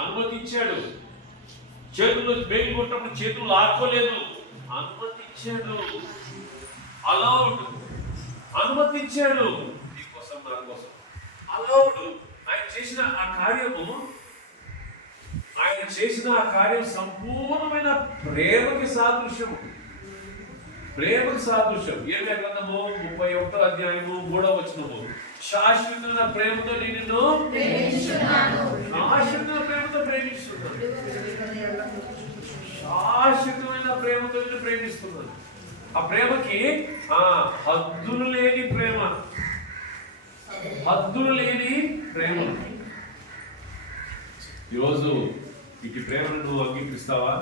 అనుమతించాడు. చేతుల్లో బెయిల్ కొట్టినప్పుడు చేతులు లాక్కోలేదు, అనుమతించాడు. అలౌడ్, అనుమతించాడు. నీకోసం నా కోసం అలౌడ్. ఆయన చేసిన ఆ కార్యం సంపూర్ణమైన ప్రేమకి సాదృశ్యము. ప్రేమకి సాదృశ్యం. ఏమిటా గ్రంథము 31వ అధ్యాయము 3వ వచనము. శాశ్వతమైన ప్రేమతో నిన్ను శాశ్వతమైన ప్రేమతో ప్రేమిస్తున్నాను. శాశ్వతమైన ప్రేమతో నిన్ను ప్రేమిస్తున్నాను. ఆ ప్రేమకి హద్దులు లేని ప్రేమ. హద్దులు లేని ప్రేమ. ఈరోజు ఇటు ప్రేమను నువ్వు అంగీకరిస్తావా?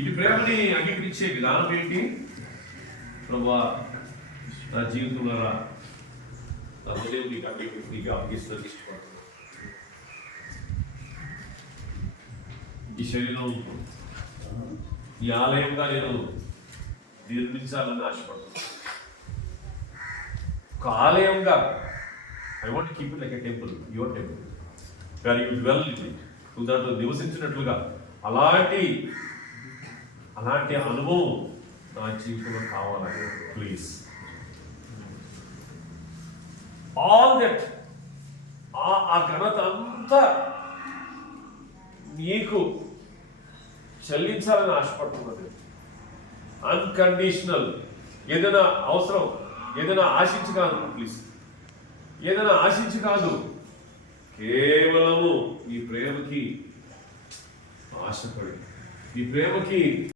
ఇటు ప్రేమని అంగీకరించే విధానం ఏంటి? ప్రభువా, నా జీవితంలో నా హృదయం నీకు అప్పగిస్తుంది, ఇష్టపడుతున్నాను. ఈ శరీరం ఈ ఆలయంగా నేను నిర్మించాలని ఆశపడుతున్నాను. ఒక ఆలయంగా I want keep it like a temple, your temple, where you dwell in it. నువ్వు దాంట్లో నివసించినట్లుగా అలాంటి అనుభవం నా జీవితంలో కావాలని ప్లీజ్. ఆల్ దట్ ఆ ఘనత అంతా నీకు చెల్లించాలని ఆశపడుతున్నది. అన్కండిషనల్. ఏదైనా అవసరం, ఏదైనా ఆశించి కాదు, ప్లీజ్, ఏదైనా ఆశించి కాదు, కేవలము ఈ ప్రేమకి ఆశపడి, ఈ ప్రేమకి